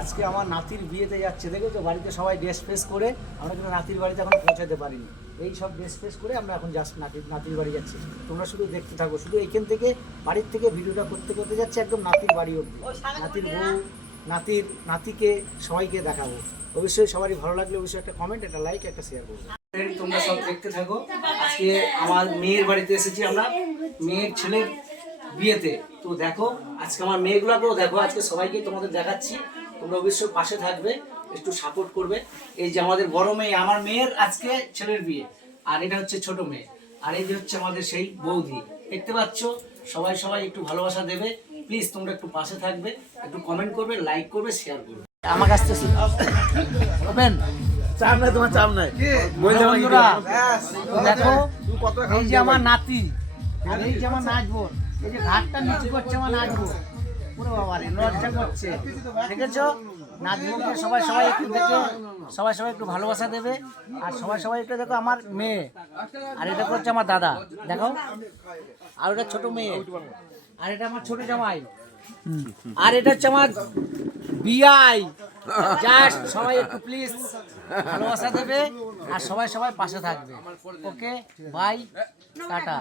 আজকে আমার নাতির বিয়েতে যাচ্ছে, দেখেছো বাড়িতে সবাই ড্রেস ফ্রেস করে। আমরা কিন্তু নাতির বাড়িতে এখন পৌঁছাতে পারিনি, এই সব ড্রেস ফ্রেস করে আমরা এখন জাস্ট নাতির বাড়ি যাচ্ছি। তোমরা শুধু দেখতে থাকো, শুধু এইখান থেকে বাড়ির থেকে ভিডিওটা করতে করতে যাচ্ছে একদম নাতির বাড়ি অবধি। নাতির বউ, নাতিকে সবাইকে দেখাবো। অবশ্যই সবারই ভালো লাগলে অবশ্যই একটা কমেন্ট, একটা লাইক, একটা শেয়ার করবো। তোমরা সব দেখতে থাকো। আজকে আমার মেয়ের বাড়িতে এসেছি আমরা, মেয়ের ছেলের বিয়েতে। তো দেখো আজকে আমার মেয়েগুলোকেও দেখো, আজকে সবাইকে তোমাদের দেখাচ্ছি। তোমরা অবশ্যই পাশে থাকবে, একটু সাপোর্ট করবে। এই যে আমাদের বড় মেয়ে, আমার মেয়ের আজকে ছেলের বিয়ে, আর এটা হচ্ছে ছোট মেয়ে, আর এই যে হচ্ছে আমাদের সেই বৌদি। দেখতে পাচ্ছ, সবাই সবাই একটু ভালোবাসা দেবে। প্লিজ তোমরা একটু পাশে থাকবে, একটু কমেন্ট করবে, লাইক করবে, শেয়ার করবে। আমার কাছ থেকে ওপেন চাপ নাই, তোমার চাপ নাই। বন্ধুরা দেখো, এই যে আমার নাতি, আর এই যে আমার নাচবো, এই যে ঘাটটা নিচু করছে আমার নাচবো। পুরো বাবা রে, লজ্জা করছে, দেখেছো? নাচবোকে সবাই সবাই একটু দেখে, সবাই সবাই একটু ভালোবাসা দেবে। আর সবাই সবাই একটু দেখো আমার মেয়ে, আর এটা করছে আমার দাদা, দেখো। আর ওটা ছোট মেয়ে, আর এটা আমার ছোট জামাই, আর এটা হচ্ছে আমার বিআই। জাস্ট সবাই একটু প্লিজ ভালোবাসা দেবে, আর সবাই সবাই পাশে থাকবে। ওকে, বাই, টাটা।